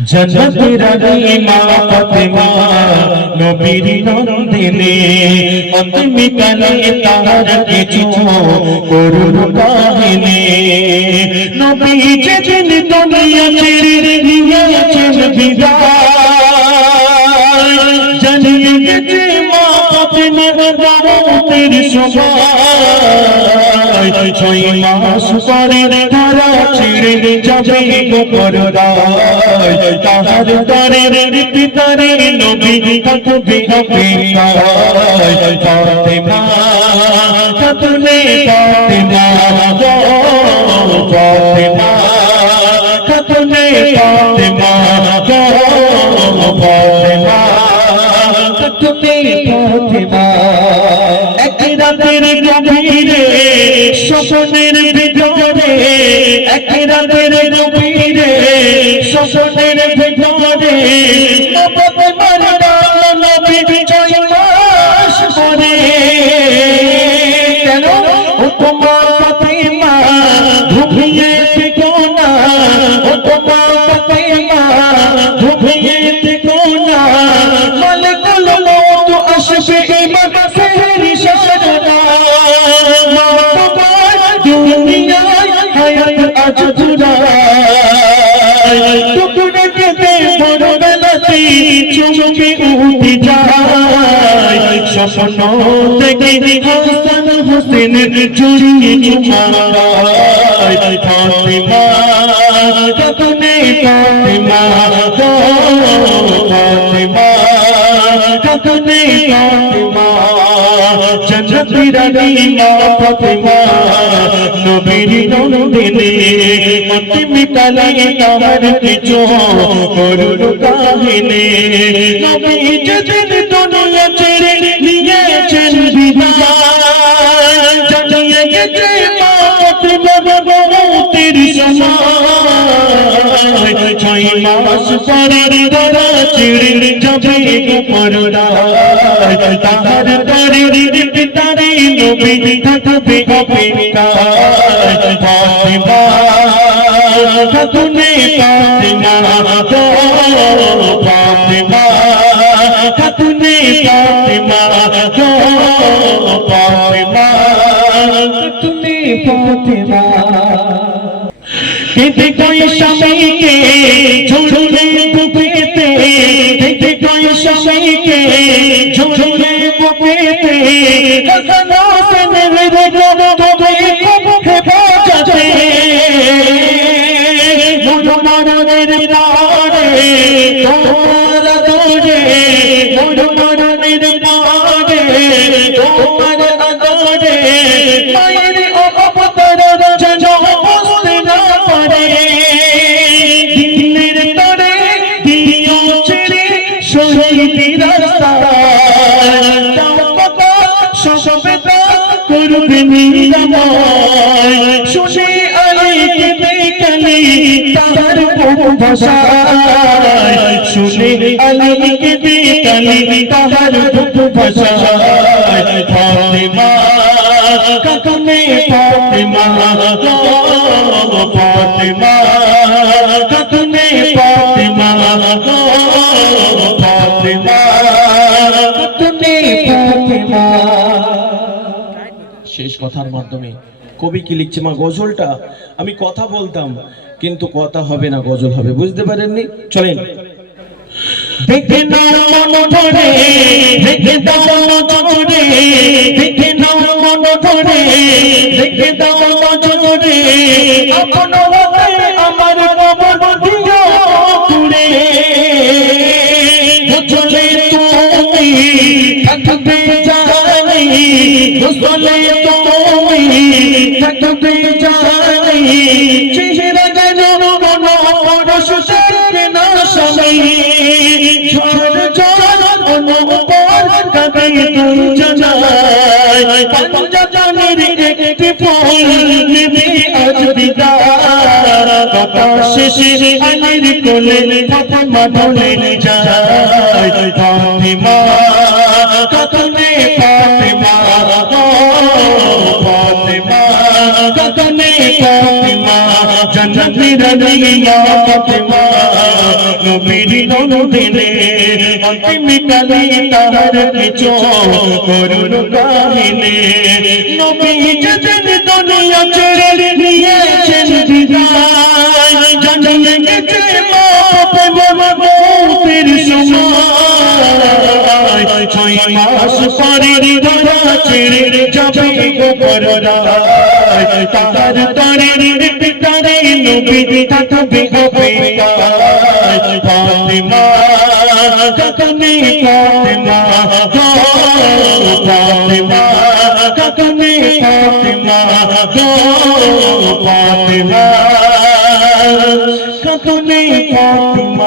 जन्नती रानी माँ फातिमा नबीर नंदिनी अंतिम काले तार किछु करुण काहिनी नबी जेदिन दुनिया ছেড়ে নিয়েছেন বিদায় জানিয়ে গেছে মা ফাতিমার মরণের সময় 6 মাস পরে তারা ছেড়ে যাবে পরদায় তাহার তরে পিতারে নবী থাকবে অপেক্ষায় ফাতিমা কাঁদলে ফাতিমা গো ফাতিমা কাঁদলে ফাতিমা গো ফাতিমা কাঁদলে ফাতিমা এক রাতের গভীরে স্বপ্নের ভিতরে এক রাতের গভীরে স্বপ্নের ভিতরে ফাতিমার ডাক নবী 6 মাস পরে কেন ও মা ফাতিমা ঘুমিয়ে থেকো না ও মা ফাতিমা ঘুমিয়ে থেকো না মালিকুল মউত আসবে ইমাম সেহর ইশারা মা তোমার দুনিয়ায় হায়াত আজ জুড়ায় টুকরো কেটে ভোরবেলাতে চমকে উঠে যায় স্বপ্ন দেখে হাসান হোসেন জড়িয়ে চুমায় ফাতিমা কাঁদলে ফাতিমা গো ফাতিমা কাঁদলে ফাতিমা জান্নাতি রানী মা ফাতিমা নবীর নন্দিনী অন্তিম কালে তাহার কিছু করুণ কাহিনী নবী যেদিন দুনিয়া ছেড়ে নিয়েছেন বিদায় জানিয়ে গেছে মা ফাতিমার মরণের সময় 6 মাস পরে তারা ছেড়ে যাবে পরদায় তাহার তরে পিতারে নবী থাকবে অপেক্ষায় ফাতিমা কাঁদলে ফাতিমা গো ফাতিমা কাঁদলে ফাতিমা গো ফাতিমা কাঁদলে ফাতিমা কেঁদে কই স্বামীকে ঝুলে বুকেতে কেঁদে কই স্বামীকে ঝুলে বুকেতে হাসান হোসেনের রোদে হেফাজতে মরণের পরে তোমার আদরে মরণের পরে তোমার আদরে মায়ের অবতার যেন বুঝতে না পারে দিনের তরে দিও ছেড়ে শহীদের রাস্তায় সবেদা করবে নিরাময় শুনে আলীকে দেখলে তাহার ভাষায় শুনে আলীকে দেখলে তাহার ভাষায় ফাতিমা কাঁদলে ফাতিমা গো ফাতিমা কাঁদলে ফাতিমা গো ফাতিমা কাঁদলে ফাতিমা শেষ কথার মাধ্যমে কবি কি লিখছে মা গজলটা আমি কথা বলতাম কিন্তু কথা হবে না গজল হবে বুঝতে পারেননি চলেন দেখে নাও মন ধরে দেখে দাও নজরে দেখে নাও মন ধরে দেখে দাও নজরে আপন হবে আমার কবর দিও তুড়ে বুঝলে তুমি থাকবে জানি বুঝলে তুমি থাকবে জানি চেহারা যেন কোনো পরশ দেখে না সবাই ঝড় ঝড় অনুপর কাঁদে দুই জানায় পাঞ্জাজানের একটি ফুল নেবে আজ বিদায় কথা শেষে আলীর কোলে ফাতিমা ঢলে যায় ফাতিমা কাঁদলে ফাতিমা গো ফাতিমা কাঁদলে ফাতিমা জাহানের রানিয়া ফাতেমা নবীর নন্দিনে অন্তিম কালে তাহার কিছু করুণ কাহিনী নবী যেদিন দুনিয়া ছেড়ে নিয়েছেন বিদায় জানিয়ে গেছে মৌতের সময় 6 মাস পরে ধরা ছেড়ে যাবে গোপরায় তাহার তরের পিতারে নবী থাকবে অপেক্ষায় ফাতেমা কাকনে ফাতেমা ফাতেমা কাকনে ফাতেমা ফাতেমা কাকনে ফাতেমা